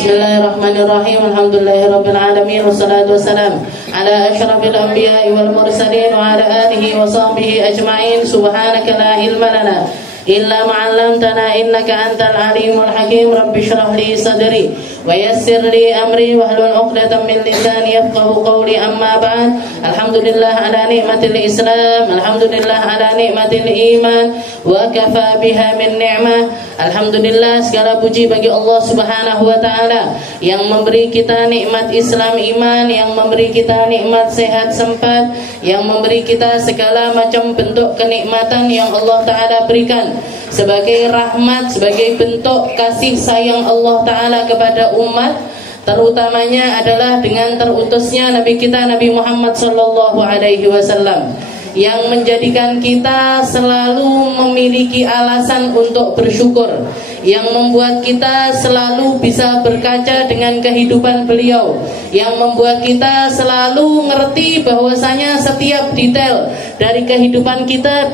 Bismillahirrahmanirrahim. Alhamdulillahirabbil alamin wassalatu wassalamu ala asyrafil anbiya'i wal mursalin wa ala alihi wa sahbihi ajma'in. Subhanaka la ilma lana illa ma 'allamtana innaka antal alimul hakim. Rabbi shrah li sadri wa yassir li amri wahlul 'uqdatam min lisani yafqahu qawli. Amma ba'd. Alhamdulillah ala nikmatil Islam, alhamdulillah ala nikmatil iman, wa kafa biha min ni'mah. Alhamdulillah, segala puji bagi Allah Subhanahu wa taala yang memberi kita nikmat Islam iman, yang memberi kita nikmat sehat sempat, yang memberi kita segala macam bentuk kenikmatan yang Allah taala berikan sebagai rahmat, sebagai bentuk kasih sayang Allah taala kepada umat, terutamanya adalah dengan terutusnya Nabi kita Nabi Muhammad sallallahu alaihi wasallam yang menjadikan kita selalu memiliki alasan untuk bersyukur, yang membuat kita selalu bisa berkaca dengan kehidupan beliau, yang membuat kita selalu ngerti bahwasanya setiap detail dari kehidupan kita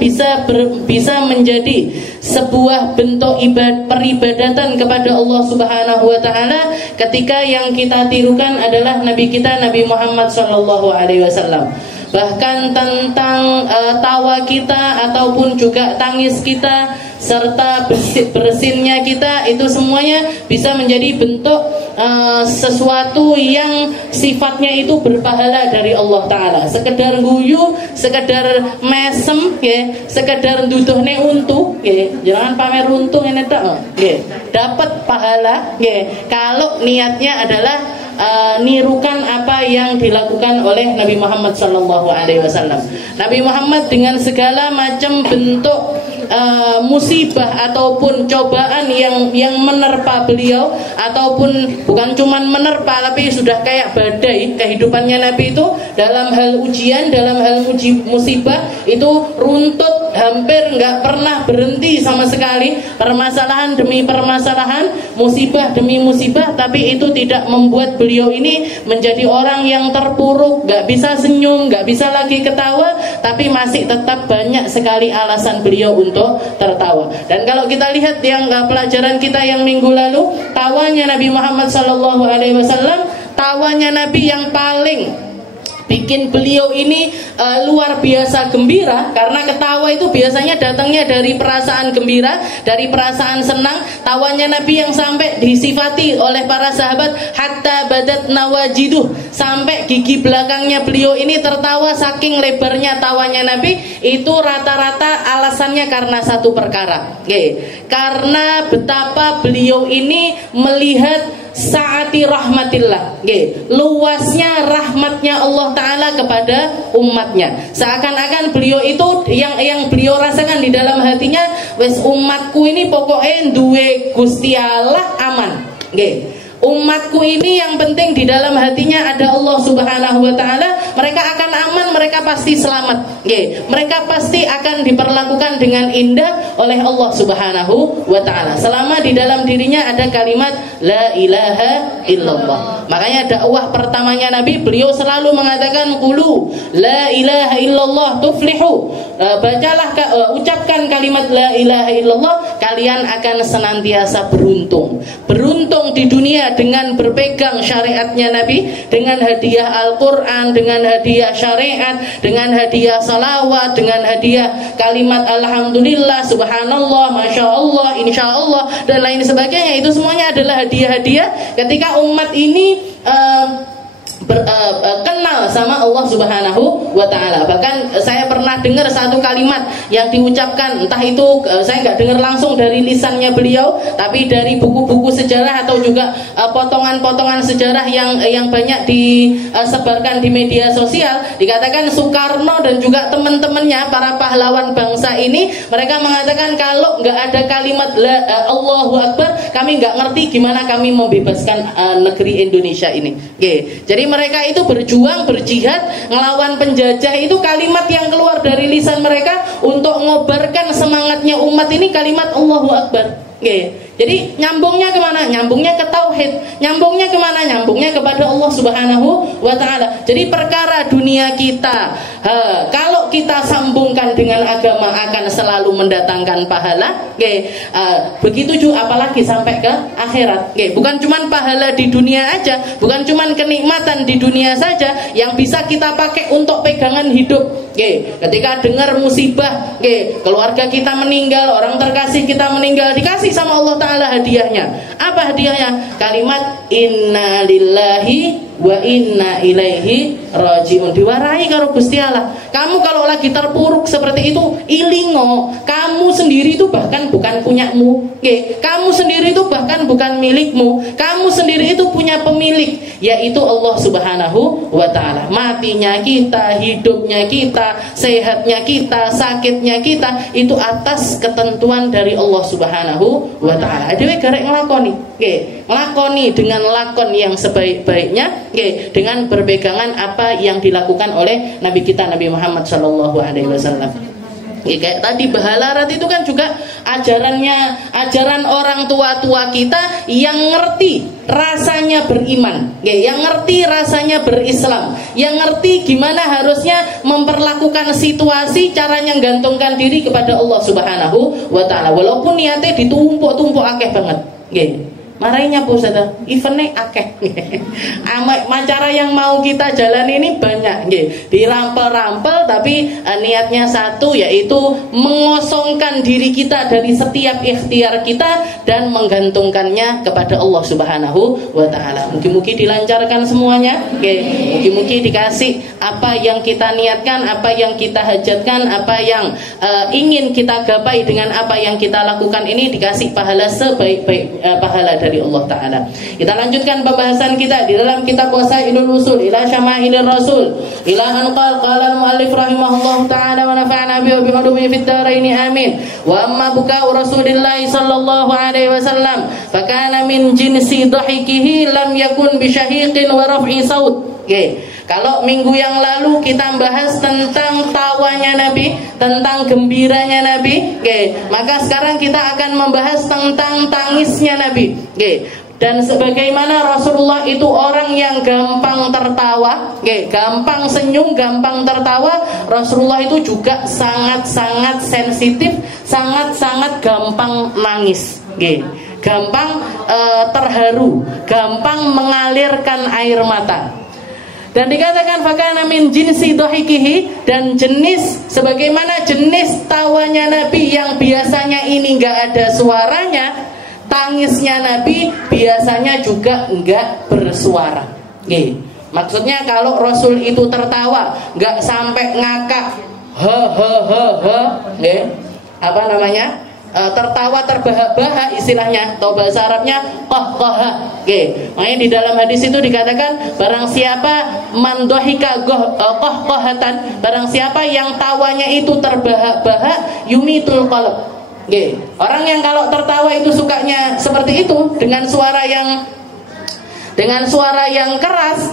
bisa menjadi sebuah bentuk peribadatan kepada Allah Subhanahu wa taala ketika yang kita tirukan adalah Nabi kita Nabi Muhammad sallallahu alaihi wasallam. Bahkan tentang tawa kita ataupun juga tangis kita serta bersinnya kita, itu semuanya bisa menjadi bentuk sesuatu yang sifatnya itu berpahala dari Allah Ta'ala. Sekedar guyu, sekedar mesem, sekedar duduhne untu, jangan pamer untung ini tak, dapat pahala, kalau niatnya adalah nirukan apa yang dilakukan oleh Nabi Muhammad sallallahu alaihi wasallam. Nabi Muhammad dengan segala macam bentuk musibah ataupun cobaan yang menerpa beliau, ataupun bukan cuman menerpa tapi sudah kayak badai kehidupannya Nabi itu, dalam hal ujian, dalam hal musibah itu runtut, hampir nggak pernah berhenti sama sekali, permasalahan demi permasalahan, musibah demi musibah, tapi itu tidak membuat beliau ini menjadi orang yang terpuruk, nggak bisa senyum, nggak bisa lagi ketawa, tapi masih tetap banyak sekali alasan beliau untuk tertawa. Dan kalau kita lihat yang pelajaran kita yang minggu lalu, tawanya Nabi Muhammad SAW, tawanya Nabi yang paling bikin beliau ini luar biasa gembira, karena ketawa itu biasanya datangnya dari perasaan gembira, dari perasaan senang. Tawanya Nabi yang sampai disifati oleh para sahabat hatta badat nawajiduh, sampai gigi belakangnya beliau ini tertawa, saking lebarnya tawanya Nabi itu. Rata-rata alasannya karena satu perkara, karena betapa beliau ini melihat saati rahmatillah, luasnya rahmatnya Allah Ta'ala kepada umatnya. Seakan-akan beliau itu yang beliau rasakan di dalam hatinya, wes umatku ini pokoknya duwe Gusti Allah aman, umatku ini yang penting di dalam hatinya ada Allah Subhanahu wa taala, mereka akan aman, mereka pasti selamat, mereka pasti akan diperlakukan dengan indah oleh Allah Subhanahu wa taala selama di dalam dirinya ada kalimat la ilaha illallah. Makanya dakwah pertamanya Nabi, beliau selalu mengatakan qulu la ilaha illallah tuflihu, bacalah, ucapkan kalimat la ilaha illallah, kalian akan senantiasa beruntung di dunia dengan berpegang syariatnya Nabi, dengan hadiah Al-Quran, dengan hadiah syariat, dengan hadiah salawat, dengan hadiah kalimat alhamdulillah, subhanallah, masya Allah, insya Allah, dan lain sebagainya. Itu semuanya adalah hadiah-hadiah ketika umat ini kenal sama Allah Subhanahu wa taala. Bahkan saya pernah dengar satu kalimat yang diucapkan, entah itu saya nggak dengar langsung dari lisannya beliau, tapi dari buku-buku sejarah atau juga potongan-potongan sejarah yang banyak disebarkan di media sosial. Dikatakan Soekarno dan juga teman-temannya, para pahlawan bangsa ini, mereka mengatakan kalau nggak ada kalimat Allahu Akbar, kami nggak ngerti gimana kami membebaskan negeri Indonesia ini. Jadi mereka itu berjuang, berjihad, ngelawan penjajah, itu kalimat yang keluar dari lisan mereka untuk ngobarkan semangatnya umat ini kalimat Allahu Akbar. Jadi nyambungnya kemana? Nyambungnya ke tauhid. Nyambungnya kemana? Nyambungnya kepada Allah Subhanahu wa ta'ala. Jadi perkara dunia kita, kalau kita sambungkan dengan agama akan selalu mendatangkan pahala. Begitu juga apalagi sampai ke akhirat. Bukan cuman pahala di dunia aja, bukan cuman kenikmatan di dunia saja yang bisa kita pakai untuk pegangan hidup. Ketika dengar musibah, keluarga kita meninggal, orang terkasih kita meninggal, dikasih sama Allah Ta'ala hadiahnya. Apa hadiahnya? Kalimat inna lillahi wa inna ilaihi rajiun. Diwarai karo Gusti Allah. Kamu kalau lagi terpuruk seperti itu, ilingo, kamu sendiri itu bahkan bukan punyamu. Kamu sendiri itu bahkan bukan milikmu. Kamu sendiri itu punya pemilik, yaitu Allah Subhanahu wa ta'ala. Matinya kita, hidupnya kita, sehatnya kita, sakitnya kita, itu atas ketentuan dari Allah Subhanahu wa ta'ala. Dhewe garek nglakoni. Nglakoni dengan lakon yang sebaik-baiknya, dengan berpegangan apa yang dilakukan oleh Nabi kita Nabi Muhammad sallallahu alaihi wasallam. Kayak tadi Bahalarat itu kan juga ajaran orang tua-tua kita yang ngerti rasanya beriman, yang ngerti rasanya berislam, yang ngerti gimana harusnya memperlakukan situasi, caranya gantungkan diri kepada Allah Subhanahu wa ta'ala. Walaupun niatnya ditumpuk-tumpuk akeh banget. Marainya Bu Ustazah, eventnya akeh. Acara yang mau kita jalan ini banyak, dirampel-rampel, tapi niatnya satu, yaitu mengosongkan diri kita dari setiap ikhtiar kita dan menggantungkannya kepada Allah Subhanahu wa ta'ala. Mungkin-mungkin dilancarkan semuanya, mungkin-mungkin dikasih apa yang kita niatkan, apa yang kita hajatkan, apa yang ingin kita gapai dengan apa yang kita lakukan ini, dikasih pahala sebaik-baik pahala dari Allah Ta'ala. Kita lanjutkan pembahasan kita di dalam kitab Wasailul Usul ila Syamailir Rasul ila an qala al-muallif rahimahullah ta'ala wa nafa'ana bihi wa bi'ulumihi fid dharain amin. Wa amma buka'u Rasulillah sallallahu alaihi wasallam fa kana min jinsi dhahikihi lam yakun bi syahiqin wa raf'i saut. Kalau minggu yang lalu kita bahas tentang tawanya Nabi, tentang gembiranya Nabi, maka sekarang kita akan membahas tentang tangisnya Nabi. Dan sebagaimana Rasulullah itu orang yang gampang tertawa, gampang senyum, gampang tertawa, Rasulullah itu juga sangat-sangat sensitif, sangat-sangat gampang nangis, gampang terharu, gampang mengalirkan air mata. Dan dikatakan fakana min jinsi dhahikihi, dan jenis sebagaimana jenis tawanya Nabi yang biasanya ini enggak ada suaranya, tangisnya Nabi biasanya juga enggak bersuara. Maksudnya kalau Rasul itu tertawa enggak sampai ngakak apa namanya? Tertawa terbahak-bahak istilahnya, atau bahasa Arabnya qahqaha. Makanya di dalam hadis itu dikatakan barang siapa mandhahika qahqahatan, barang siapa yang tawanya itu terbahak-bahak, yumitul qalb. Orang yang kalau tertawa itu sukanya seperti itu dengan suara yang keras,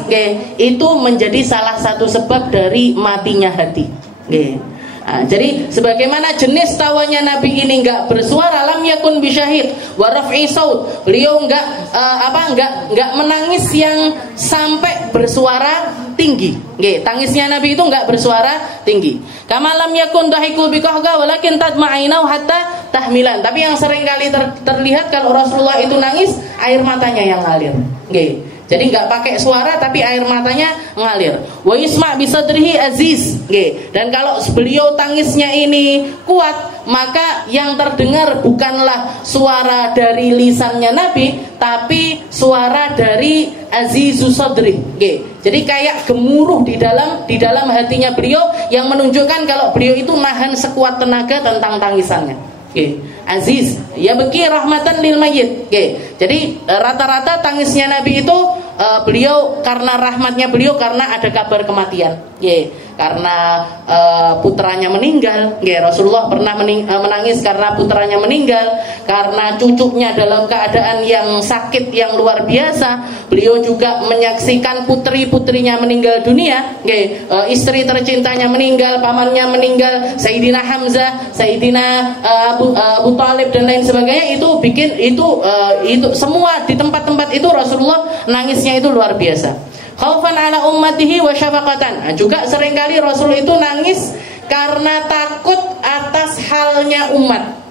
itu menjadi salah satu sebab dari matinya hati. Jadi sebagaimana jenis tawanya Nabi ini enggak bersuara, lam yakun bisyahid wa raf'i saut. Beliau enggak menangis yang sampai bersuara tinggi. Tangisnya Nabi itu enggak bersuara tinggi. Kama lam yakun dahikul biqahqa walakin tatma'inau hatta tahmilan. Tapi yang sering kali terlihat kalau Rasulullah itu nangis, air matanya yang ngalir. Jadi nggak pakai suara tapi air matanya ngalir. Wa yusma' bisadrihi aziz. Dan kalau beliau tangisnya ini kuat, maka yang terdengar bukanlah suara dari lisannya Nabi, tapi suara dari azizus sadri. Jadi kayak gemuruh di dalam hatinya beliau yang menunjukkan kalau beliau itu nahan sekuat tenaga tentang tangisannya. Aziz, ya beki rahmatan lil mayyit. Jadi rata-rata tangisnya Nabi itu beliau karena rahmatnya beliau karena ada kabar kematian. karena putranya meninggal. Rasulullah pernah menangis karena putranya meninggal, karena cucunya dalam keadaan yang sakit yang luar biasa. Beliau juga menyaksikan putri-putrinya meninggal dunia, istri tercintanya meninggal, pamannya meninggal, Sayyidina Hamzah, Sayyidina Abu Thalib dan lain sebagainya. Itu semua di tempat-tempat itu Rasulullah nangisnya itu luar biasa. Khaufan ala ummatihi wa syafaqatan. Juga seringkali Rasul itu nangis karena takut atas halnya umat.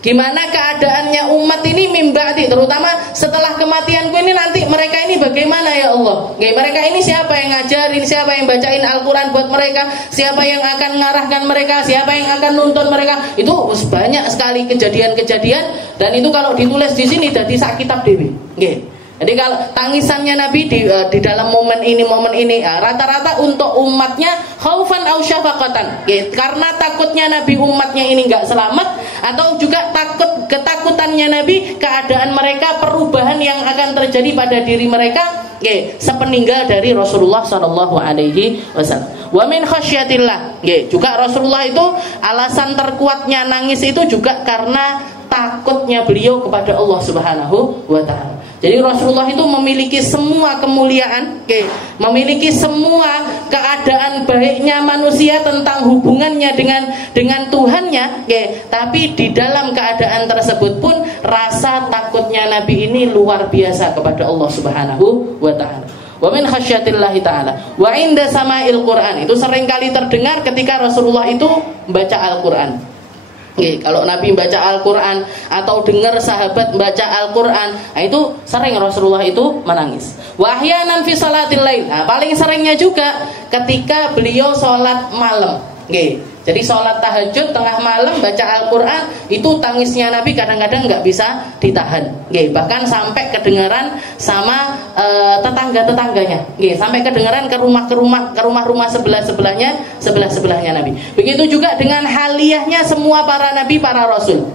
Gimana keadaannya umat ini mimba'di, terutama setelah kematianku ini, nanti mereka ini bagaimana ya Allah? Mereka ini siapa yang ngajarin, siapa yang bacain Al-Quran buat mereka, siapa yang akan ngarahkan mereka, siapa yang akan nuntun mereka? Itu banyak sekali kejadian-kejadian, dan itu kalau ditulis di sini jadi sak kitab dewi. Jadi kalau tangisannya Nabi di dalam momen ini rata-rata untuk umatnya khaufan au syafaqatan, karena takutnya Nabi umatnya ini nggak selamat, atau juga ketakutannya Nabi keadaan mereka, perubahan yang akan terjadi pada diri mereka sepeninggal dari Rasulullah sallallahu alaihi wasallam. Wa min khasyatillah, juga Rasulullah itu alasan terkuatnya nangis itu juga karena takutnya beliau kepada Allah Subhanahu wa taala. Jadi Rasulullah itu memiliki semua kemuliaan, memiliki semua keadaan baiknya manusia tentang hubungannya dengan Tuhannya, tapi di dalam keadaan tersebut pun rasa takutnya Nabi ini luar biasa kepada Allah Subhanahu wa taala. Wa min khasyatillahi ta'ala wa inda sama'il Qur'an. Itu seringkali terdengar ketika Rasulullah itu membaca Al-Qur'an. Kalau Nabi baca Al-Quran atau dengar sahabat baca Al-Quran, itu sering Rasulullah itu menangis. Wahyanan fi salatil lail. Paling seringnya juga ketika beliau sholat malam. Jadi sholat tahajud tengah malam baca Al-Quran, itu tangisnya Nabi kadang-kadang nggak bisa ditahan. Bahkan sampai kedengaran sama tetangga-tetangganya. Sampai kedengaran ke rumah-rumah sebelah-sebelahnya Nabi. Begitu juga dengan haliyahnya semua para nabi, para rasul.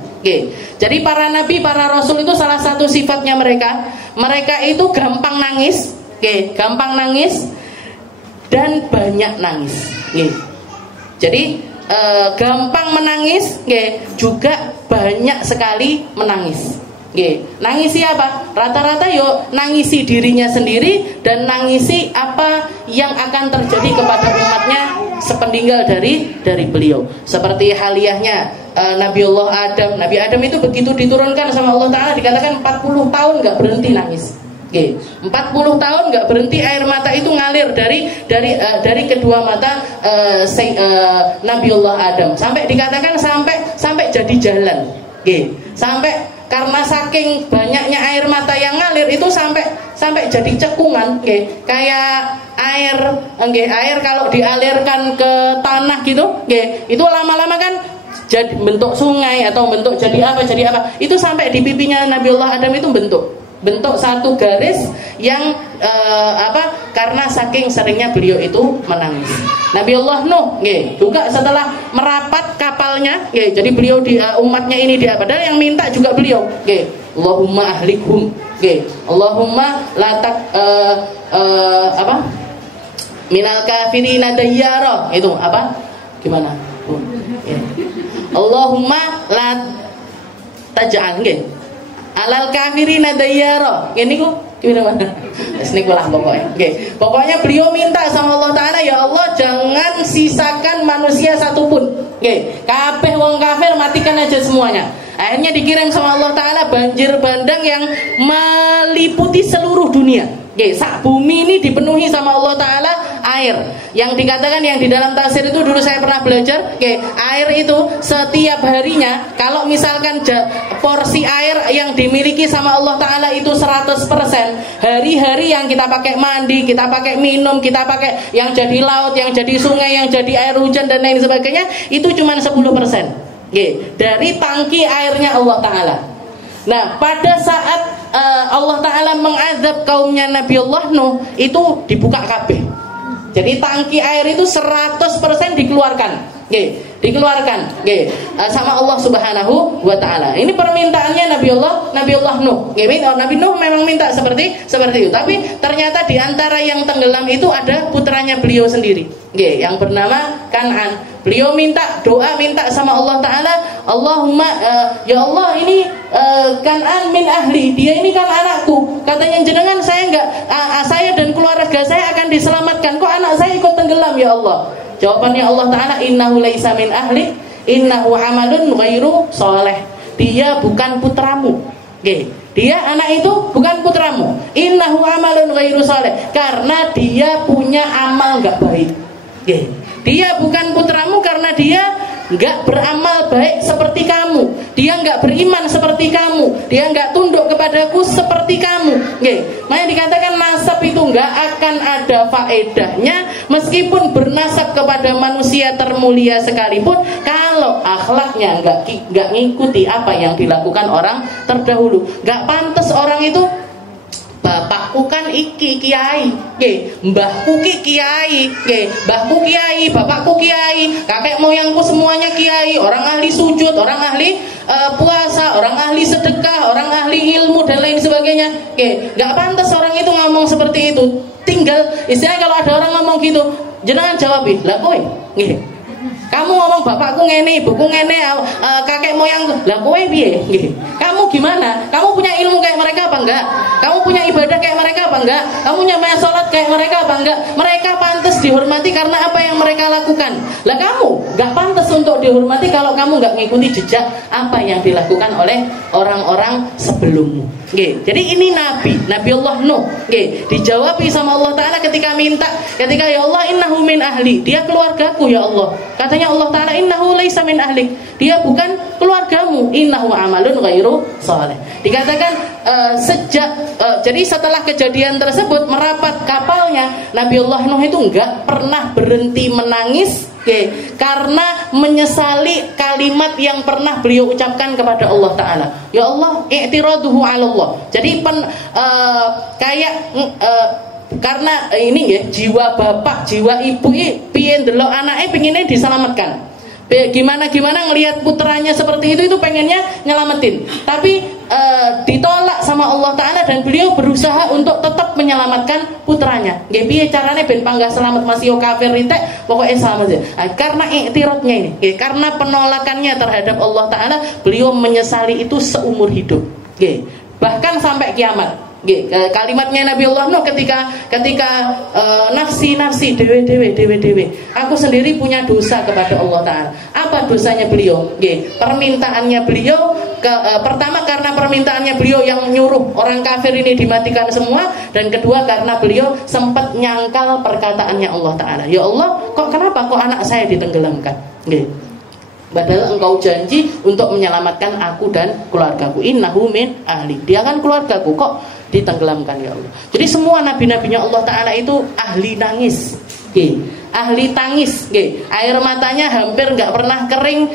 Jadi para nabi, para rasul itu salah satu sifatnya mereka itu gampang nangis, gampang nangis dan banyak nangis. Jadi gampang menangis, juga banyak sekali menangis. Nangisi apa? Rata-rata nangisi dirinya sendiri dan nangisi apa yang akan terjadi kepada umatnya sepeninggal dari beliau. Seperti haliyahnya Nabiullah Adam. Nabi Adam itu begitu diturunkan sama Allah Ta'ala, dikatakan 40 tahun gak berhenti nangis. 40 tahun nggak berhenti air mata itu ngalir dari kedua mata Nabiullah Adam, sampai dikatakan sampai jadi jalan. Sampai karena saking banyaknya air mata yang ngalir itu sampai jadi cekungan, kayak air kalau dialirkan ke tanah gitu, itu lama-lama kan jadi bentuk sungai atau bentuk jadi apa, itu sampai di pipinya Nabiullah Adam itu bentuk satu garis yang karena saking seringnya beliau itu menangis. Nabiullah Nuh juga setelah merapat kapalnya, jadi beliau di umatnya ini padahal yang minta juga beliau, Allahumma ahlikhum, Allahumma latak minal kafirina dayyara, itu gimana? Allahumma la taj'al alal kafirina dayyara. Ini ku gimana? Niku lah pokoknya beliau minta sama Allah Ta'ala, ya Allah jangan sisakan manusia satupun. Kabeh wong kafir matikan aja semuanya. Akhirnya dikirim sama Allah Ta'ala banjir bandang yang meliputi seluruh dunia. Sak bumi ini dipenuhi sama Allah Ta'ala air. Yang dikatakan yang di dalam tafsir itu dulu saya pernah belajar, air itu setiap harinya, kalau misalkan porsi air yang dimiliki sama Allah Ta'ala itu 100%, hari-hari yang kita pakai mandi, kita pakai minum, kita pakai yang jadi laut, yang jadi sungai, yang jadi air hujan dan lain sebagainya, itu cuma 10% dari tangki airnya Allah Ta'ala. Nah, pada saat Allah Ta'ala mengazab kaumnya Nabiullah Nuh, itu dibuka kabeh. Jadi tangki air itu 100% dikeluarkan. dikeluarkan sama Allah Subhanahu wa taala. Ini permintaannya Nabiullah Nuh. Nabi Nuh memang minta seperti itu. Tapi ternyata di antara yang tenggelam itu ada putranya beliau sendiri, yang bernama Kan'an. Beliau minta sama Allah taala, Allahumma ya Allah, ini Kan'an min ahli, dia ini kan anakku. Katanya jenengan saya dan keluarga saya akan diselamatkan, kok anak saya ikut tenggelam ya Allah? Jawabannya Allah taala, innahu laisa min ahli, innahu amalun ghairu sholeh. Dia bukan putramu. Dia anak itu bukan putramu. Innahu amalun ghairu sholeh, karena dia punya amal enggak baik. Dia bukan putramu karena dia enggak beramal baik seperti kamu. Dia enggak beriman seperti kamu. Dia enggak tunduk kepadaku seperti kamu. Makanya dikatakan nasab itu enggak akan ada faedahnya meskipun bernasab kepada manusia termulia sekalipun, kalau akhlaknya enggak ngikuti apa yang dilakukan orang terdahulu. Enggak pantas orang itu, bapakku kan iki kiai, mbahku ki kiai, mbahku kiai, bapakku kiai, kakek moyangku semuanya kiai, orang ahli sujud, orang ahli puasa, orang ahli sedekah, orang ahli ilmu dan lain sebagainya. Nggak pantas orang itu ngomong seperti itu. Tinggal istilahnya kalau ada orang ngomong gitu, jenengan jawab, lah kowe, kamu ngomong bapakku ngene, ibuku ngene, kakek moyangku, lah kowe piye? Kamu gimana? Kamu punya ilmu kayak mereka apa enggak? Kamu punya ibadah kayak mereka apa enggak? Kamu punya sholat kayak mereka apa enggak? Mereka pantas dihormati karena apa yang mereka lakukan. Lah kamu enggak pantas untuk dihormati kalau kamu enggak mengikuti jejak apa yang dilakukan oleh orang-orang sebelummu. Jadi ini Nabiullah Nuh. Dijawabi sama Allah taala ketika ya Allah, innahu min ahli, dia keluargaku ya Allah. Katanya Allah taala, innahu laisa min ahlik, dia bukan keluargamu, innahu amalun ghairu sholeh. Dikatakan jadi setelah kejadian tersebut merapat kapalnya, Nabiullah Nuh itu enggak pernah berhenti menangis karena menyesali kalimat yang pernah beliau ucapkan kepada Allah taala. Ya Allah, i'tiraduhu 'ala Allah. Jadi karena ini jiwa bapak, jiwa ibu piye ndelok anake pengine diselamatkan. Gimana ngelihat putranya seperti itu pengennya nyelamatin, tapi ditolak sama Allah taala dan beliau berusaha untuk tetap menyelamatkan putranya. Piye carane ben panggah selamat masih kafir entek, pokoknya selamat ya. Karena iktiradnya ini, karena penolakannya terhadap Allah taala, beliau menyesali itu seumur hidup. Bahkan sampai kiamat. Kalimatnya Nabiullah Nuh ketika nafsi dewe, aku sendiri punya dosa kepada Allah taala. Apa dosanya beliau? Permintaannya beliau pertama karena permintaannya beliau yang nyuruh orang kafir ini dimatikan semua, dan kedua karena beliau sempat nyangkal perkataannya Allah taala. Ya Allah, kenapa anak saya ditenggelamkan? Padahal engkau janji untuk menyelamatkan aku dan keluargaku. Innahu min ahli, dia kan keluargaku, kok ditenggelamkan ya Allah. Jadi semua nabi-nabinya Allah taala itu ahli nangis, ahli tangis, air matanya hampir nggak pernah kering.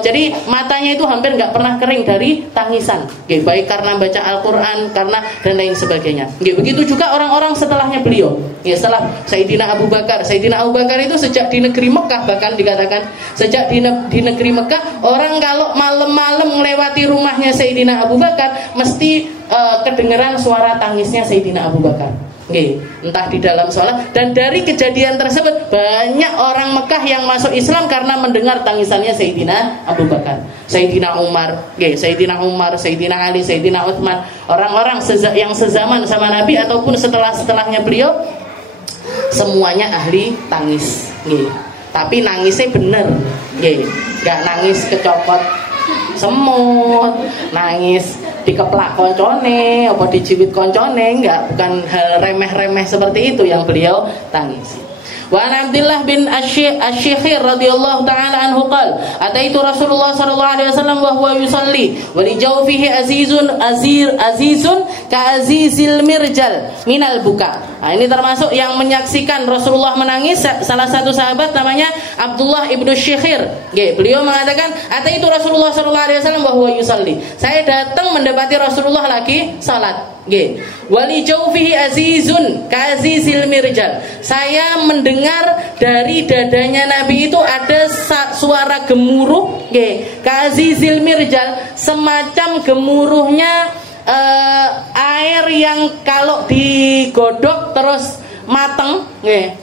Jadi matanya itu hampir nggak pernah kering dari tangisan, baik karena baca Al-Quran, karena dan lain sebagainya. Begitu juga orang-orang setelahnya beliau. Setelah Sayyidina Abu Bakar itu sejak di negeri Mekah, bahkan dikatakan sejak di negeri Mekah, orang kalau malam-malam melewati rumahnya Sayyidina Abu Bakar mesti kedengeran suara tangisnya Sayyidina Abu Bakar. Entah di dalam sholat. Dan dari kejadian tersebut banyak orang Mekah yang masuk Islam karena mendengar tangisannya Sayyidina Abu Bakar, Sayyidina Umar, Sayyidina Ali, Sayyidina Utsman. Orang-orang yang sezaman sama Nabi ataupun setelahnya beliau, semuanya ahli tangis. Tapi nangisnya bener, gak nangis kecopot semut, nangis dikeplak koncone, apa dijiwit koncone, bukan hal remeh-remeh seperti itu yang beliau tangisi. Wa Abdullah bin Asy-Syikhir radhiyallahu taala anhu qala ataitu Rasulullah sallallahu alaihi wasallam wa huwa yusalli wa li jawfihi azizun ka azizil mirjal minal buka. Nah, ini termasuk yang menyaksikan Rasulullah menangis, salah satu sahabat namanya Abdullah ibnu Syikhir. Beliau mengatakan ataitu Rasulullah sallallahu alaihi wasallam wa huwa yusalli. Saya datang mendapati Rasulullah lagi salat. Nggih. Wali jaufihi azizun kazizil mirjal. Saya mendengar dari dadanya Nabi itu ada suara gemuruh, nggih, kazizil mirjal, semacam gemuruhnya air yang kalau digodok terus mateng, nggih.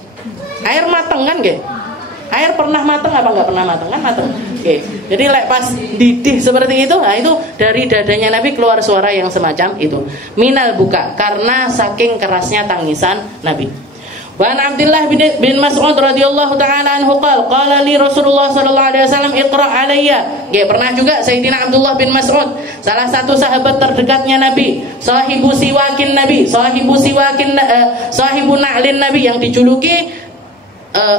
Air mateng kan, nggih. Air pernah mateng apa enggak pernah mateng? Kan mateng. Oke. Jadi pas didih seperti itu, nah itu dari dadanya Nabi keluar suara yang semacam itu. Minal buka, karena saking kerasnya tangisan Nabi. Wa an Abdullah bin Mas'ud radhiyallahu taala anhu qala li Rasulullah sallallahu alaihi wasallam iqra alayya. Oke, pernah juga Sayyidina Abdullah bin Mas'ud, salah satu sahabat terdekatnya Nabi, sahibu siwakin Nabi, sahibu na'lin Nabi, yang dijuluki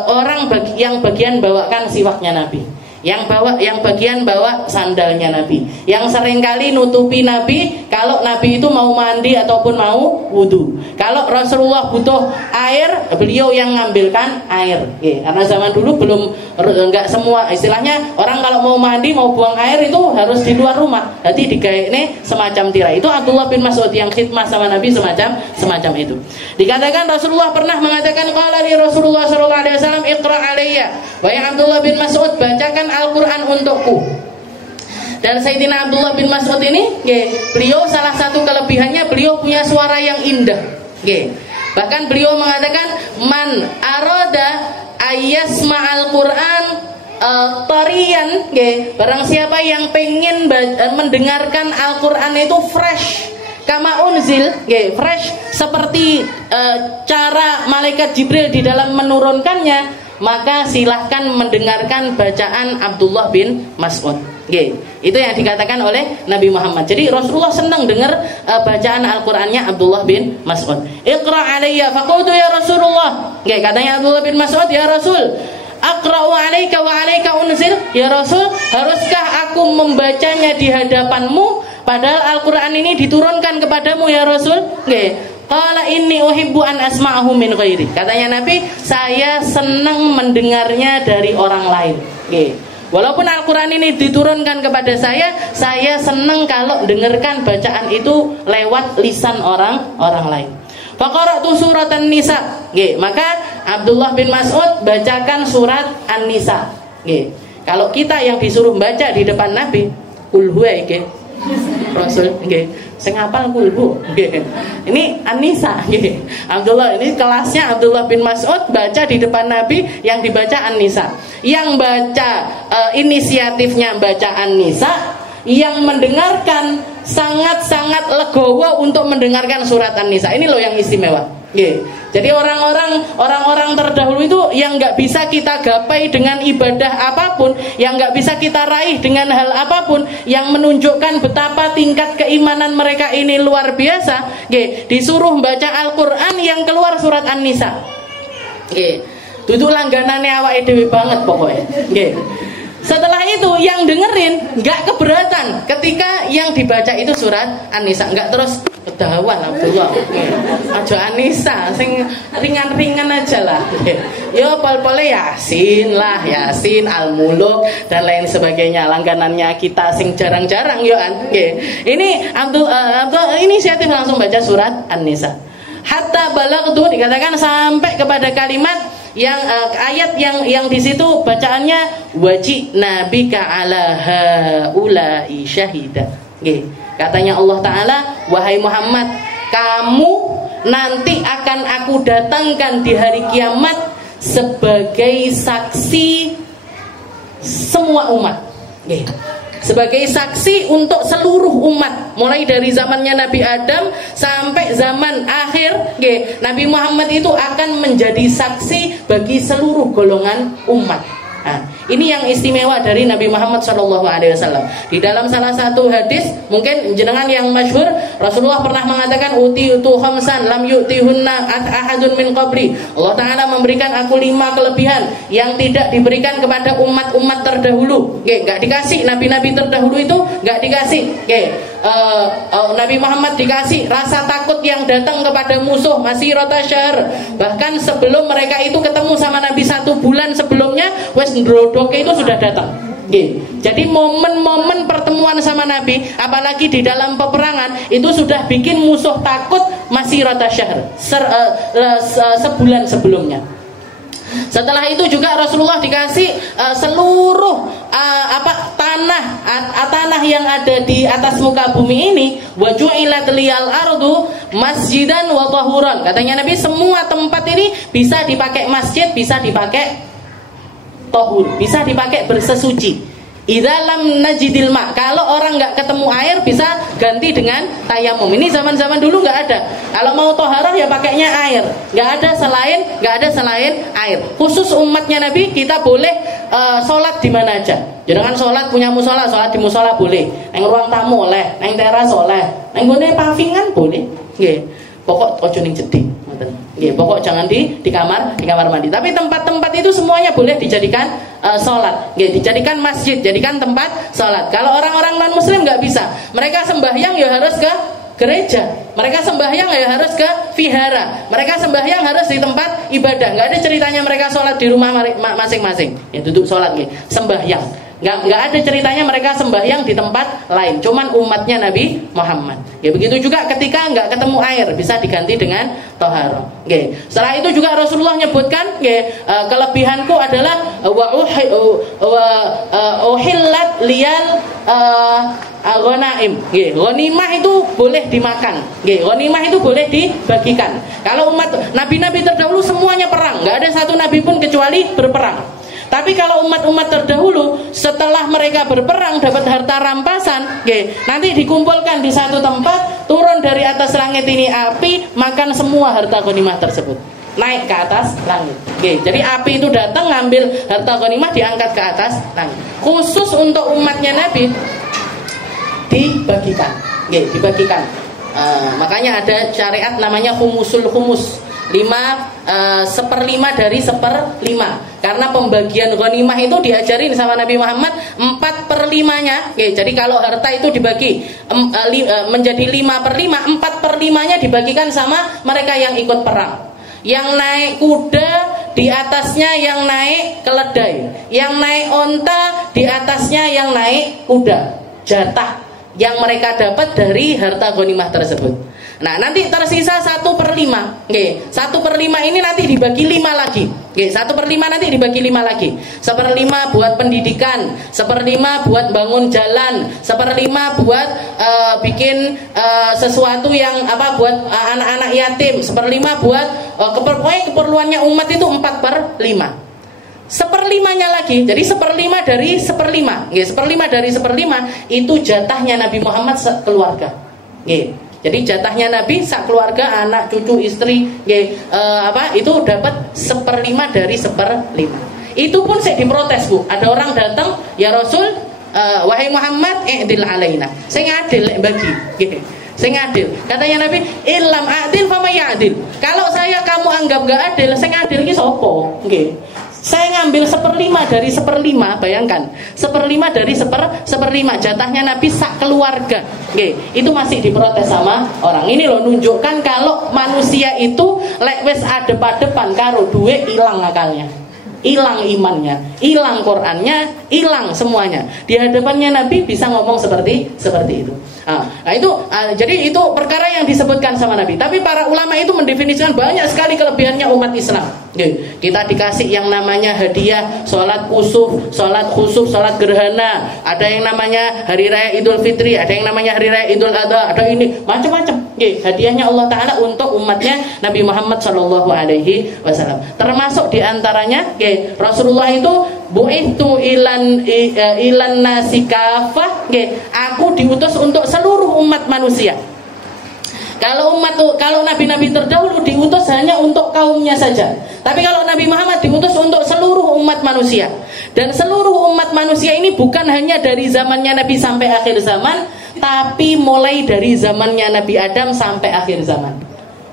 orang yang bagian bawakan siwaknya Nabi, yang bagian bawa sandalnya Nabi, yang seringkali nutupi Nabi kalau Nabi itu mau mandi ataupun mau wudu. Kalau Rasulullah butuh air, beliau yang ngambilkan air. Karena zaman dulu belum, enggak semua, istilahnya orang kalau mau mandi mau buang air itu harus di luar rumah. Jadi digawe semacam tirai. Itu Abdullah bin Mas'ud yang khidmah sama Nabi semacam itu. Dikatakan Rasulullah pernah mengatakan qala li Rasulullah sallallahu alaihi wasallam iqra alayya. Wahai Abdullah bin Mas'ud, bacakan Al-Quran untukku. Dan Sayyidina Abdullah bin Mas'ud ini, beliau salah satu kelebihannya, beliau punya suara yang indah. Bahkan beliau mengatakan man arada ayyasma'al Quran tarian, barang siapa yang pengen mendengarkan Al-Quran itu fresh kama unzil, fresh seperti cara malaikat Jibril di dalam menurunkannya, maka silahkan mendengarkan bacaan Abdullah bin Mas'ud. Itu yang dikatakan oleh Nabi Muhammad. Jadi Rasulullah senang dengar bacaan Al-Qur'annya Abdullah bin Mas'ud. Iqra alayya faqultu ya Rasulullah. Katanya Abdullah bin Mas'ud, ya Rasul, aqra'u alayka wa alayka unzil. Ya Rasul, haruskah aku membacanya di hadapanmu padahal Al-Qur'an ini diturunkan kepadamu ya Rasul? Qala inni uhibbu an asma'ahu min ghairi. Katanya Nabi, saya senang mendengarnya dari orang lain. Walaupun Al-Quran ini diturunkan kepada saya senang kalau dengarkan bacaan itu lewat lisan orang lain. Faqara'tu surat An-Nisa. Maka Abdullah bin Mas'ud bacakan surat An-Nisa. Kalau kita yang disuruh baca di depan Nabi, qul huwa Rasul, sing hafal kulbu. Ini An-Nisa. Abdullah ini kelasnya Abdullah bin Mas'ud baca di depan Nabi, yang dibaca An-Nisa. Yang baca inisiatifnya baca An-Nisa, yang mendengarkan sangat-sangat legowo untuk mendengarkan surat An-Nisa. Ini loh yang istimewa. Jadi orang-orang terdahulu itu yang nggak bisa kita gapai dengan ibadah apapun, yang nggak bisa kita raih dengan hal apapun, yang menunjukkan betapa tingkat keimanan mereka ini luar biasa. Disuruh baca Al-Quran yang keluar surat An-Nisa. Itu langganannya awake dhewe banget pokoknya. Setelah itu yang dengerin nggak keberatan ketika yang dibaca itu surat An-Nisa, nggak terus kedawan Abdullah. Aja An-Nisa, sing ringan-ringan aja lah. Yo pol-pole Yasin lah, Yasin, Al-Muluk dan lain sebagainya. Langganannya kita sing jarang-jarang yo an. Ini Abdul inisiatif langsung baca surat An-Nisa. Hatta balagtu, dikatakan sampai kepada kalimat yang ayat yang di situ bacaannya wajib nabika ala haula'i syahida. Katanya Allah Ta'ala, wahai Muhammad, kamu nanti akan aku datangkan di hari kiamat sebagai saksi semua umat. Sebagai saksi untuk seluruh umat, mulai dari zamannya Nabi Adam sampai zaman akhir, Nabi Muhammad itu akan menjadi saksi bagi seluruh golongan umat. Nah, ini yang istimewa dari Nabi Muhammad SAW. Di dalam salah satu hadis, mungkin jenengan yang masyhur, Rasulullah pernah mengatakan utitu khamsan lam yu'tihunna ahadun min qabli. Allah Ta'ala memberikan aku 5 kelebihan yang tidak diberikan kepada umat-umat terdahulu. Gak dikasih, nabi-nabi terdahulu itu gak dikasih. Nabi Muhammad dikasih rasa takut yang datang kepada musuh masih rotasyahr. Bahkan sebelum mereka itu ketemu sama Nabi 1 bulan sebelumnya, wes ndrodoknya itu sudah datang. Jadi momen-momen pertemuan sama Nabi, apalagi di dalam peperangan, itu sudah bikin musuh takut masirata syahr, sebulan sebelumnya. Setelah itu juga Rasulullah dikasih seluruh tanah yang ada di atas muka bumi ini, wa ju'ilat liyal ardu masjidan wa tahuran. Katanya Nabi, semua tempat ini bisa dipakai masjid, bisa dipakai tahur, bisa dipakai bersesuci. Idza lam najidil ma, kalau orang nggak ketemu air bisa ganti dengan tayamum. Ini zaman-zaman dulu nggak ada. Kalau mau toharah ya pakainya air. Nggak ada selain air. Khusus umatnya Nabi, kita boleh sholat di mana aja. Jangan sholat punya musola, sholat di musola boleh. Neng ruang tamu oleh, neng teras oleh, neng gone pavingan boleh. Nggih. Pokok ojo ning jeding. Pokok jangan di kamar mandi. Tapi tempat-tempat itu semuanya boleh dijadikan sholat, dijadikan masjid, jadikan tempat sholat. Kalau orang-orang non muslim nggak bisa, mereka sembahyang ya harus ke gereja, mereka sembahyang ya harus ke vihara, mereka sembahyang harus di tempat ibadah. Nggak ada ceritanya mereka sholat di rumah masing-masing, ya duduk sholat, sembahyang. Nggak ada ceritanya mereka sembahyang di tempat lain. Cuman umatnya Nabi Muhammad. Begitu juga ketika nggak ketemu air, bisa diganti dengan toharoh. Setelah itu juga Rasulullah menyebutkan, kelebihanku adalah uhillat liyal ghanaim. Ghanimah itu boleh dimakan. Ghanimah itu boleh dibagikan. Kalau umat nabi-nabi terdahulu semuanya perang, nggak ada satu nabi pun kecuali berperang. Tapi kalau umat-umat terdahulu setelah mereka berperang dapat harta rampasan, nanti dikumpulkan di satu tempat, turun dari atas langit ini api, makan semua harta ghanimah tersebut, naik ke atas langit. Jadi api itu datang ngambil harta ghanimah, diangkat ke atas langit. Khusus untuk umatnya Nabi dibagikan. Makanya ada syariat namanya humusul humus. 1/5 dari 1/5. Karena pembagian ghanimah itu diajarin sama Nabi Muhammad 4/5-nya. Jadi kalau harta itu dibagi menjadi 5/5, 4/5-nya dibagikan sama mereka yang ikut perang. Yang naik kuda, di atasnya yang naik keledai, yang naik onta, di atasnya yang naik kuda. Jatah yang mereka dapat dari harta ghanimah tersebut. Nah, nanti tersisa 1/5. 1/5 ini nanti dibagi 5 lagi. 1/5 nanti dibagi 5 lagi. 1/5 buat pendidikan, 1/5 buat bangun jalan, 1/5 buat bikin sesuatu yang buat anak-anak yatim, 1/5 buat keperluannya umat itu 4/5. 1/5-nya lagi, jadi 1/5 dari 1/5. 1/5 dari 1/5 itu jatahnya Nabi Muhammad sekeluarga. Jadi jatahnya Nabi sak keluarga, anak, cucu, istri, itu dapat 1/5 dari 1/5. Itu pun saya diprotes, Bu. Ada orang datang, ya Rasul, wahai Muhammad, i'dil alaina. Saya ngadil bagi. Saya ngadil. Katanya Nabi, illam adil fama ya'dil. Kalau kamu anggap gak adil, saya ngadil ki sapa? Saya ngambil 1/5 dari 1/5, bayangkan 1/5 dari 1/5 jatahnya Nabi sak keluarga. Itu masih diprotes sama orang. Ini loh nunjukkan kalau manusia itu lek wis adep-adepan karo duit, hilang akalnya, hilang imannya, hilang Qurannya, hilang semuanya. Di hadapannya Nabi bisa ngomong seperti itu. Nah itu, jadi itu perkara yang disebutkan sama Nabi. Tapi para ulama itu mendefinisikan banyak sekali kelebihannya umat Islam. Kita dikasih yang namanya hadiah, sholat kusuf, sholat khusuf, sholat gerhana. Ada yang namanya hari raya Idul Fitri, ada yang namanya hari raya Idul Adha, ada ini macam-macam. Hadiahnya Allah Taala untuk umatnya Nabi Muhammad SAW. Termasuk diantaranya, Rasulullah itu bu'ithu ilan nasi kafah. Aku diutus untuk seluruh umat manusia. Kalau nabi-nabi terdahulu diutus hanya untuk kaumnya saja. Tapi kalau Nabi Muhammad diutus untuk seluruh umat manusia. Dan seluruh umat manusia ini bukan hanya dari zamannya Nabi sampai akhir zaman, tapi mulai dari zamannya Nabi Adam sampai akhir zaman.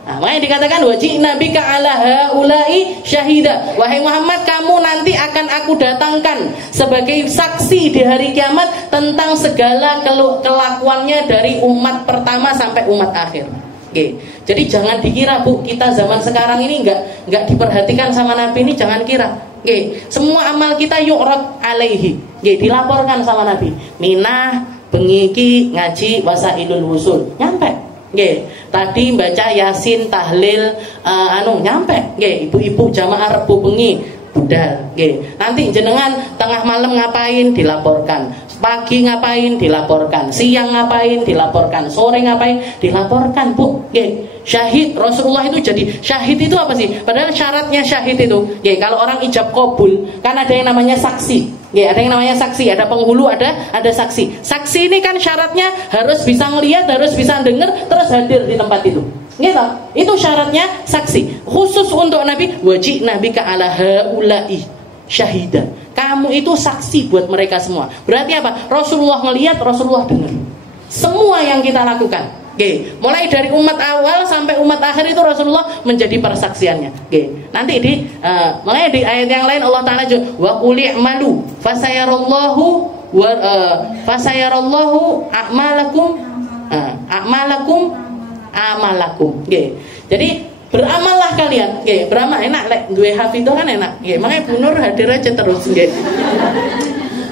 Nah, makanya dikatakan wajib Nabi ka'ala haula'i syahida. Wahai Muhammad, kamu nanti akan aku datangkan sebagai saksi di hari kiamat tentang segala kelakuannya dari umat pertama sampai umat akhir. Jadi jangan dikira, Bu, kita zaman sekarang ini enggak diperhatikan sama Nabi ini, jangan kira. Nggih, semua amal kita yu'rad alaihi. Nggih, dilaporkan sama Nabi. Minah bengi iki ngaji wasailul wusul. Nyampe. Nggih, tadi baca Yasin, tahlil, nyampe. Nggih, ibu-ibu jamaah Rebo bengi budal. Nggih. Nanti jenengan tengah malam ngapain dilaporkan. Pagi ngapain dilaporkan, siang ngapain dilaporkan, sore ngapain dilaporkan, Bu. Nggih. Syahid, Rasulullah itu jadi syahid itu apa sih? Padahal syaratnya syahid itu, nggih, kalau orang ijab qabul kan ada yang namanya saksi. Nggih, ada yang namanya saksi, ada penghulu, ada saksi. Saksi ini kan syaratnya harus bisa ngelihat, harus bisa dengar, terus hadir di tempat itu. Gitu. Itu syaratnya saksi. Khusus untuk Nabi, wajib Nabi ka ala haula'i syahida. Kamu itu saksi buat mereka semua. Berarti apa? Rasulullah ngelihat, Rasulullah dengar. Semua yang kita lakukan. Oke, mulai dari umat awal sampai umat akhir itu Rasulullah menjadi persaksiannya. Oke, nanti makanya di ayat yang lain Allah Taala juga wa qul i'malu fasayarallahu amalakum. Oke. Jadi beramallah kalian. Oke, beramal enak lek duwe hafidho kan enak. Oke, makanya Bu Nur hadir aja terus. Oke.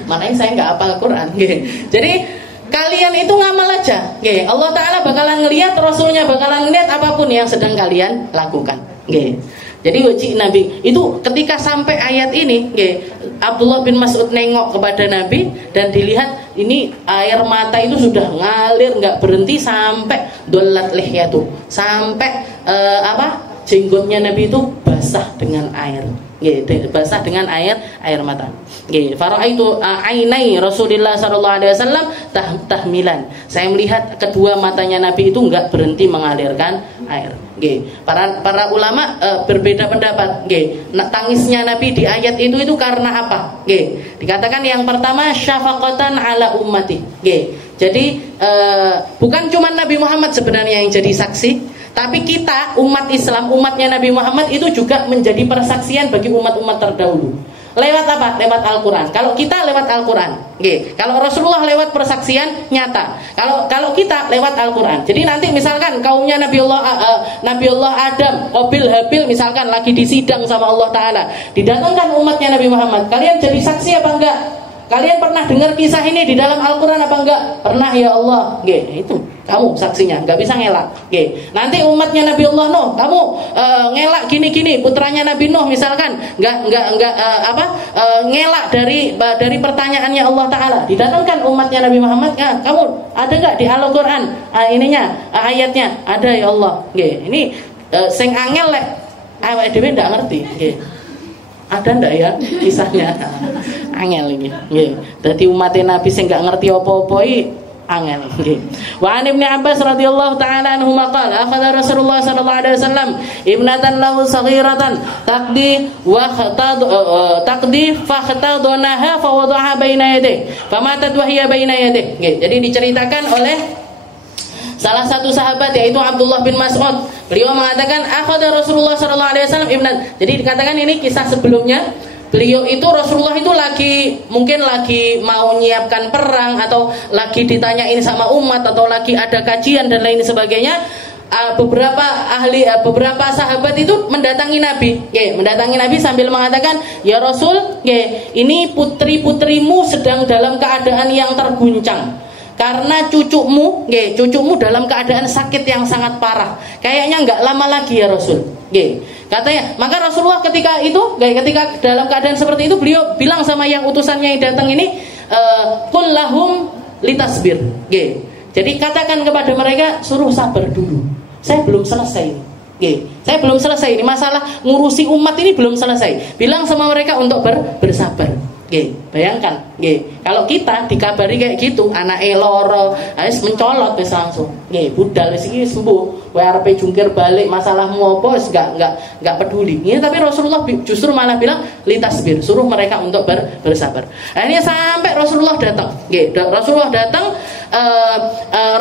Makanya saya nggak hafal Quran. Oke. Jadi kalian itu ngamal aja, okay. Allah Ta'ala bakalan ngelihat, Rasulnya bakalan ngelihat apapun yang sedang kalian lakukan, okay. Jadi wajib Nabi itu ketika sampai ayat ini, okay, Abdullah bin Mas'ud nengok kepada Nabi dan dilihat ini air mata itu sudah ngalir nggak berhenti sampai dolat lihyatu, sampai jenggotnya Nabi itu basah dengan air. Basah dengan air mata. Faraitu ainai Rasulullah sallallahu alaihi wasallam tahmilan. Saya melihat kedua matanya Nabi itu enggak berhenti mengalirkan air. Para ulama berbeda pendapat. Tangisnya Nabi di ayat itu karena apa? Dikatakan yang pertama syafaqatan ala ummati. Jadi bukan cuma Nabi Muhammad sebenarnya yang jadi saksi, tapi kita umat Islam, umatnya Nabi Muhammad itu juga menjadi persaksian bagi umat-umat terdahulu. Lewat apa? Lewat Al-Quran. Kalau kita lewat Al-Quran, kalau Rasulullah lewat persaksian nyata. Kalau kita lewat Al-Quran. Jadi nanti misalkan kaumnya Nabiullah Adam, Qabil Habil misalkan lagi disidang sama Allah Ta'ala, didatangkan umatnya Nabi Muhammad. Kalian jadi saksi apa enggak? Kalian pernah dengar kisah ini di dalam Al-Quran apa enggak? Pernah ya Allah. Itu kamu saksinya, nggak bisa ngelak. Nanti umatnya Nabi Allah Nuh, kamu ngelak gini-gini, putranya Nabi Nuh misalkan, ngelak dari pertanyaannya Allah Taala. Didatangkan umatnya Nabi Muhammad, kamu ada nggak di Al-Quran ayatnya? Ada ya Allah. Ini sing angel lek awake dhewe ndak ngerti. Ada ndak ya kisahnya? Angel ini. Dadi umatnya Nabi sing nggak ngerti apa-apa angel. Wa an Ibnu Abbas radhiyallahu taala anhu maqala akhadha Rasulullah sallallahu alaihi wasallam ibnatan lahu saghiratan taqdi fa khatadnaha fa wada'aha baina yadayhi famatat wa hiya baina yadayhi. Jadi diceritakan oleh salah satu sahabat yaitu Abdullah bin Mas'ud. Beliau mengatakan akhadha Rasulullah sallallahu alaihi wasallam ibnat. Jadi dikatakan ini kisah sebelumnya. Beliau itu Rasulullah itu mungkin lagi mau nyiapkan perang atau lagi ditanyain sama umat atau lagi ada kajian dan lain sebagainya. Beberapa sahabat itu mendatangi Nabi, mendatangi Nabi sambil mengatakan, ya Rasul, ini putri-putrimu sedang dalam keadaan yang terguncang karena cucumu dalam keadaan sakit yang sangat parah. Kayaknya nggak lama lagi ya Rasul. Katanya, maka Rasulullah ketika dalam keadaan seperti itu beliau bilang sama yang utusannya yang datang ini, qul lahum litasbir. Jadi katakan kepada mereka suruh sabar dulu. Saya belum selesai ini. Masalah ngurusi umat ini belum selesai. Bilang sama mereka untuk bersabar. Bayangkan, kalau kita dikabari kayak gitu, anake loro, wis mencolot wis langsung. Budal wis iki sembuh, kowe arepe jungkir balik masalahmu apa wis enggak peduli. Tapi Rasulullah justru malah bilang litasbir, suruh mereka untuk bersabar. Akhirnya sampai Rasulullah datang.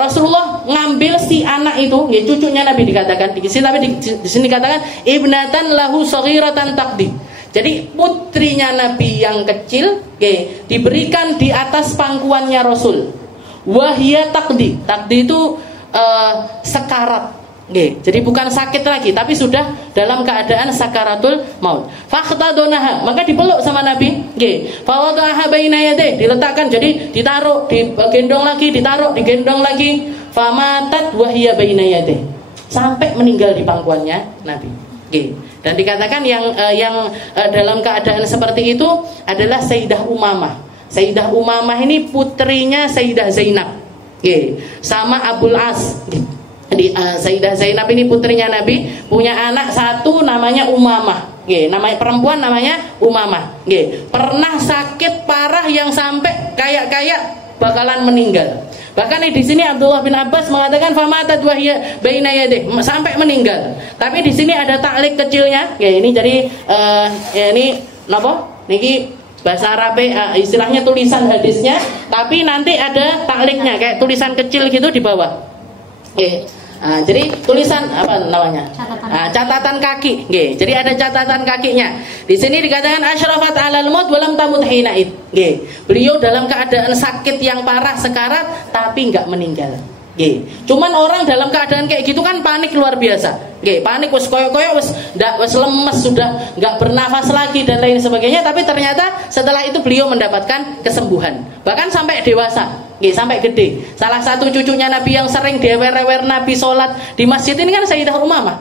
Rasulullah ngambil si anak itu, cucunya Nabi dikatakan di sini dikatakan ibnatan lahu saghiratan taqdi. Jadi putrinya Nabi yang kecil diberikan di atas pangkuannya Rasul. Wahia takdi. Takdi itu sekarat. Jadi bukan sakit lagi, tapi sudah dalam keadaan sakaratul maut. Fakhtadonaha, maka dipeluk sama Nabi. Fawada'aha baina yadayh, diletakkan, jadi ditaruh, digendong lagi, ditaruh, digendong lagi. Famatat wahya baina yadayh, sampai meninggal di pangkuannya Nabi. Dan dikatakan yang dalam keadaan seperti itu adalah Sayyidah Umamah. Sayyidah Umamah ini putrinya Sayyidah Zainab, sama Abul As. Sayyidah Zainab ini putrinya Nabi, punya anak satu namanya Umamah. Namanya perempuan namanya Umamah. Pernah sakit parah yang sampai kayak bakalan meninggal. Bahkan di sini Abdullah bin Abbas mengatakan famatat wahya baina yadayh, sampai meninggal. Tapi di sini ada taklik kecilnya. Ini jadi ini napa? Niki bahasa Arab, istilahnya tulisan hadisnya, tapi nanti ada takliknya kayak tulisan kecil gitu di bawah. Jadi tulisan apa namanya? Catatan kaki. Jadi ada catatan kakinya. Di sini dikatakan asyrafat 'alal maut wa lam tamut hinaid. Beliau dalam keadaan sakit yang parah, sekarat, tapi enggak meninggal. Cuman orang dalam keadaan kayak gitu kan panik luar biasa. Panik, wes koyok-koyok, wes lemes, sudah enggak bernafas lagi dan lain sebagainya. Tapi ternyata setelah itu beliau mendapatkan kesembuhan, bahkan sampai dewasa. Sampai gede. Salah satu cucunya Nabi yang sering dewer-dewer Nabi sholat di masjid ini kan Sayyidah Umamah.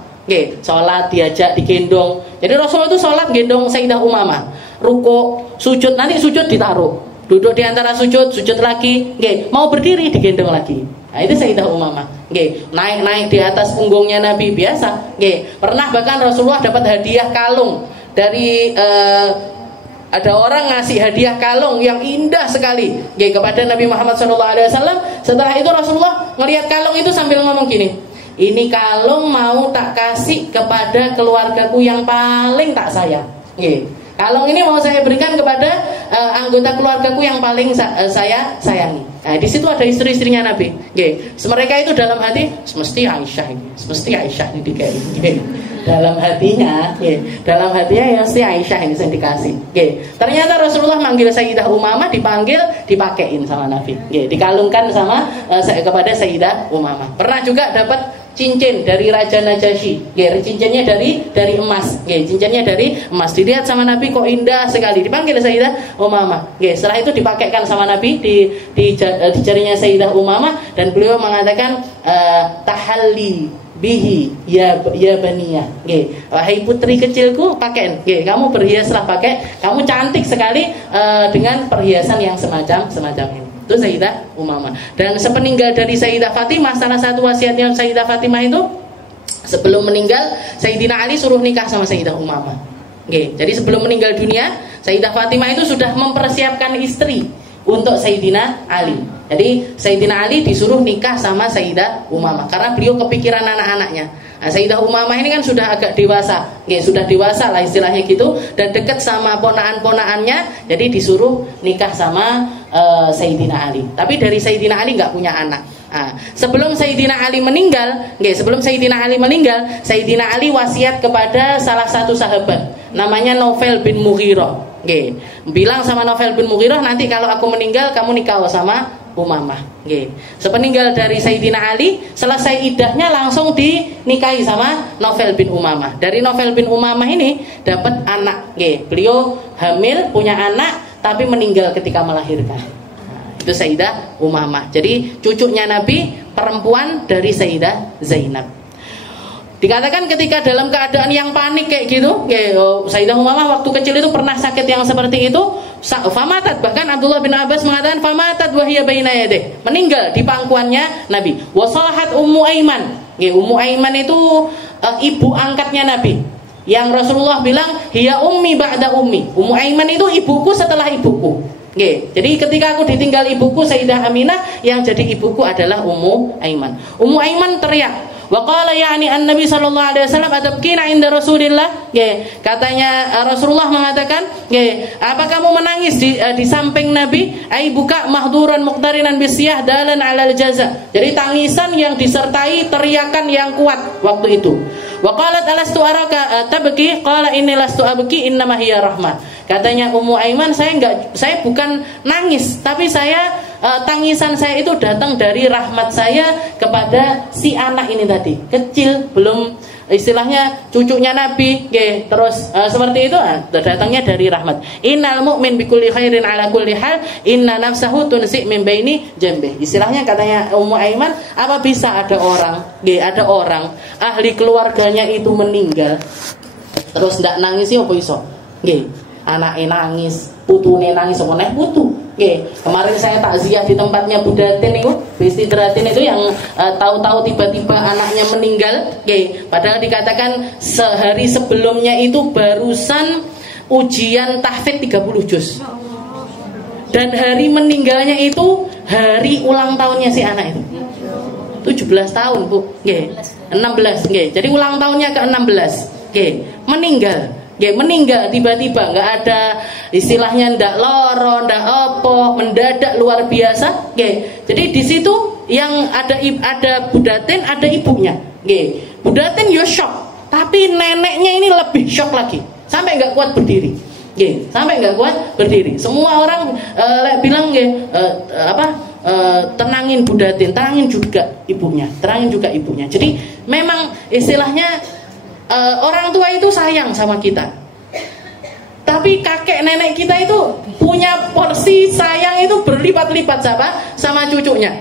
Sholat diajak, digendong. Jadi Rasulullah itu sholat gendong Sayyidah Umamah. Ruko, sujud, nanti sujud ditaruh. Duduk di antara sujud lagi. Mau berdiri digendong lagi. Nah, itu Sayyidah Umamah. Naik di atas punggungnya Nabi biasa. Pernah bahkan Rasulullah dapat hadiah kalung dari ada orang ngasih hadiah kalung yang indah sekali kepada Nabi Muhammad SAW. Setelah itu Rasulullah ngelihat kalung itu sambil ngomong gini, ini kalung mau tak kasih kepada keluargaku yang paling tak sayang. Kalung ini mau saya berikan kepada anggota keluargaku yang paling saya sayangi. Nah, di situ ada istri-istrinya Nabi. Mereka itu dalam hati semesti Aisyah ini dikain. Dalam hatinya ya mesti Aisyah ini yang dikasih. Ternyata Rasulullah manggil Sayyidah Umamah, dipakein sama Nabi. Dikalungkan sama kepada Sayyidah Umamah. Pernah juga dapat cincin dari Raja Najasyi. Cincinnya dari emas. Cincinnya dari emas. Dilihat sama Nabi kok indah sekali. Dipanggil Sayyidah Umamah. Setelah itu dipakaikan sama Nabi di jarinya Sayyidah Umamah dan beliau mengatakan tahalli bihi ya baniyah. Wahai putri kecilku, pakai. Kamu berhiaslah pakai. Kamu cantik sekali dengan perhiasan yang semacam ini. Itu Sayyidah Umamah. Dan sepeninggal dari Sayyidah Fatimah, salah satu wasiatnya Sayyidah Fatimah itu sebelum meninggal Sayyidina Ali suruh nikah sama Sayyidah Umamah. Jadi sebelum meninggal dunia Sayyidah Fatimah itu sudah mempersiapkan istri untuk Sayyidina Ali. Jadi Sayyidina Ali disuruh nikah sama Sayyidah Umamah karena beliau kepikiran anak-anaknya. Nah, Sayyidah Umamah ini kan sudah agak dewasa, sudah dewasa lah istilahnya gitu, dan dekat sama ponaan-ponaannya, jadi disuruh nikah sama Sayyidina Ali. Tapi dari Sayyidina Ali nggak punya anak. Nah, sebelum Sayyidina Ali meninggal, Sayyidina Ali wasiat kepada salah satu sahabat, namanya Naufal bin Mughirah. Bilang sama Naufal bin Mughirah, nanti kalau aku meninggal kamu nikah sama Umamah. Sepeninggal dari Sayyidina Ali, selesai idahnya langsung dinikahi sama Naufal bin Umamah. Dari Naufal bin Umamah ini dapat anak. Beliau hamil, punya anak, tapi meninggal ketika melahirkan. Itu Sayyidah Umamah. Jadi cucunya Nabi, perempuan dari Sayyidah Zainab. Dikatakan ketika dalam keadaan yang panik kayak gitu, Sayyidah Umamah waktu kecil itu pernah sakit yang seperti itu, famatat, bahkan Abdullah bin Abbas mengatakan famatat wahya baina yadayh, meninggal di pangkuannya Nabi. Wasalahat Ummu Aiman. Ummu Aiman itu ibu angkatnya Nabi, yang Rasulullah bilang hiya ummi ba'da ummi. Ummu Aiman itu ibuku setelah ibuku. Jadi ketika aku ditinggal ibuku Sayyidah Aminah, yang jadi ibuku adalah Ummu Aiman. Ummu Aiman teriak, wa qala ya'ni an-nabi sallallahu alaihi wasallam atabkina inda Rasulillah. Katanya Rasulullah mengatakan, apa kamu menangis di samping Nabi? Ai buka mahduran muqtarinan bisyah dalan 'alal jaza. Jadi tangisan yang disertai teriakan yang kuat waktu itu. Wa qalat alastu araka tabki? Qala inni lastu abki, innama hiya rahmah. Katanya Ummu Aiman, saya bukan nangis, tapi saya tangisan saya itu datang dari rahmat saya kepada si anak ini tadi, kecil, belum istilahnya cucunya Nabi, terus seperti itu, datangnya dari rahmat. Innal mu'min bikulli khairin ala kulli hal, inna nafsahu tunsi min baini jambi. Istilahnya katanya Ummu Aiman, apa bisa ada orang ahli keluarganya itu meninggal terus ndak nangis apa iso? Anake nangis, putune nangis, apa neh putu. Kemarin saya takziah di tempatnya Budatin itu, Bistidratin itu yang tahu-tahu tiba-tiba anaknya meninggal. Padahal dikatakan sehari sebelumnya itu barusan ujian tahfidz 30 juz. Dan hari meninggalnya itu hari ulang tahunnya si anak itu. 17 tahun, Bu. 16. Jadi ulang tahunnya ke-16. Meninggal tiba-tiba, nggak ada istilahnya ndak loro, ndak opo, mendadak luar biasa. Jadi di situ yang ada Budatin, ada ibunya. Budatin yo shock, tapi neneknya ini lebih shock lagi, sampai nggak kuat berdiri. Semua orang bilang tenangin Budatin, tenangin juga ibunya. Jadi memang istilahnya orang tua itu sayang sama kita, tapi kakek nenek kita itu punya porsi sayang itu berlipat-lipat sama cucunya.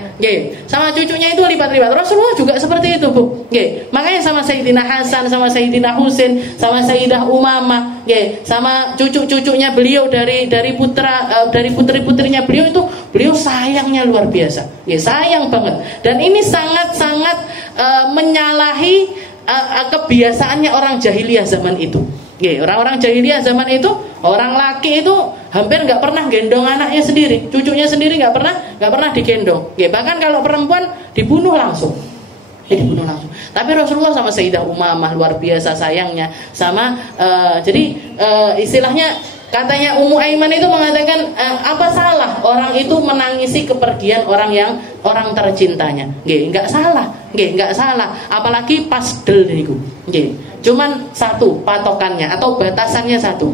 Sama cucunya itu lipat-lipat. Rasulullah juga seperti itu, Bu. Makanya sama Sayyidina Hasan, sama Sayyidina Husain, sama Sayyidah Umamah, sama cucu-cucunya beliau dari putri-putrinya beliau itu, beliau sayangnya luar biasa. Sayang banget. Dan ini sangat-sangat menyalahi kebiasaannya orang jahiliyah zaman itu. Orang-orang jahiliyah zaman itu, orang laki itu hampir nggak pernah gendong anaknya sendiri, cucunya sendiri nggak pernah digendong. Bahkan kalau perempuan dibunuh langsung. Tapi Rasulullah sama Sayyidah Umamah luar biasa sayangnya sama. Istilahnya katanya Ummu Aiman itu mengatakan, apa salah orang itu menangisi kepergian orang tercintanya? Nggak salah. Apalagi pas del niku. Cuman satu patokannya atau batasannya satu.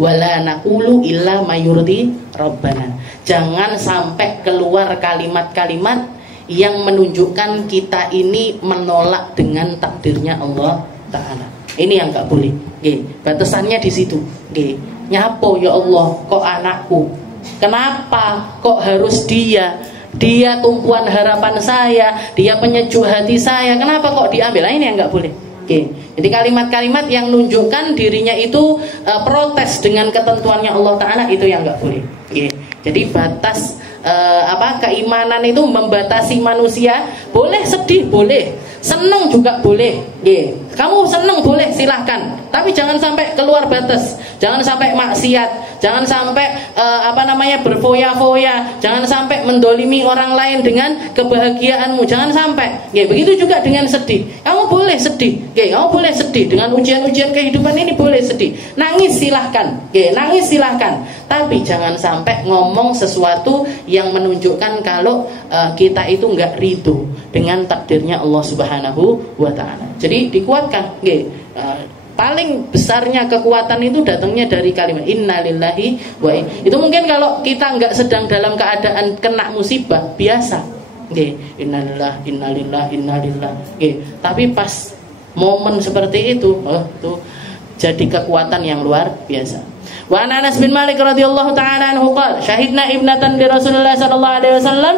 Wala naqulu illa mayurdi rabbana. Jangan sampai keluar kalimat-kalimat yang menunjukkan kita ini menolak dengan takdirnya Allah Ta'ala. Ini yang nggak boleh. Batasannya di situ. Nyapo ya Allah, kok anakku? Kenapa kok harus dia? Dia tumpuan harapan saya, dia penyejuk hati saya. Kenapa kok diambil? Ini yang nggak boleh. Jadi kalimat-kalimat yang menunjukkan dirinya itu protes dengan ketentuannya Allah Ta'ala, itu yang nggak boleh. Jadi batas keimanan itu membatasi manusia. Boleh sedih, boleh seneng juga boleh. Kamu seneng boleh, silahkan. Tapi jangan sampai keluar batas. Jangan sampai maksiat. Jangan sampai berfoya-foya. Jangan sampai mendolimi orang lain dengan kebahagiaanmu. Jangan sampai. Begitu juga dengan sedih. Kamu boleh sedih. Kamu boleh sedih dengan ujian-ujian kehidupan ini, boleh sedih. Nangis silahkan. Nangis silahkan. Tapi jangan sampai ngomong sesuatu yang menunjukkan kalau kita itu nggak ridho dengan takdirnya Allah Subhanahu wa Ta'ala. Jadi dikuatkan. Paling besarnya kekuatan itu datangnya dari kalimat innalillahi wa inna. Itu mungkin kalau kita nggak sedang dalam keadaan kena musibah biasa, innalillah. Tapi pas momen seperti itu, tuh jadi kekuatan yang luar biasa. Wa Anas bin Malik radhiyallahu ta'ala anhu qala syahidna ibnatan li Rasulillah sallallahu alaihi wasallam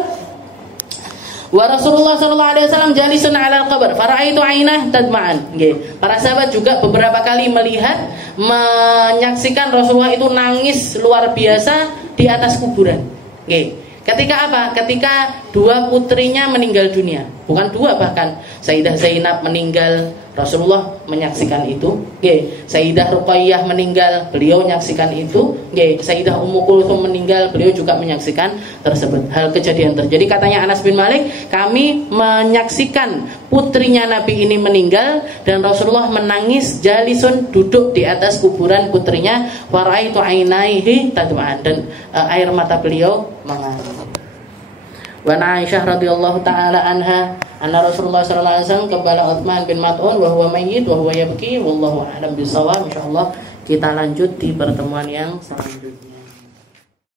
wa Rasulullah sallallahu alaihi wasallam jalisun 'ala al-qabr fara'aitu 'ainah tadma'an. Para sahabat juga beberapa kali melihat, menyaksikan Rasulullah itu nangis luar biasa di atas kuburan. Ketika apa? Ketika dua putrinya meninggal dunia. Bukan dua, bahkan Sayyidah Zainab meninggal, Rasulullah menyaksikan itu. Sayyidah Ruqayyah meninggal, beliau menyaksikan itu. Sayyidah Ummu Kulthum meninggal, beliau juga menyaksikan tersebut. Hal kejadian terjadi, katanya Anas bin Malik, kami menyaksikan putrinya Nabi ini meninggal dan Rasulullah menangis jalisun, duduk di atas kuburan putrinya. Waraitu ainaihi tadma'an, dan air mata beliau mengalir. Wa Aisyah radhiyallahu taala anha anna Rasulullah sallallahu alaihi wasallam qabala Utsman bin Mat'un wa huwa mayyit wa huwa yabki wallahu a'lam bissawab. Insyaallah kita lanjut di pertemuan yang selanjutnya.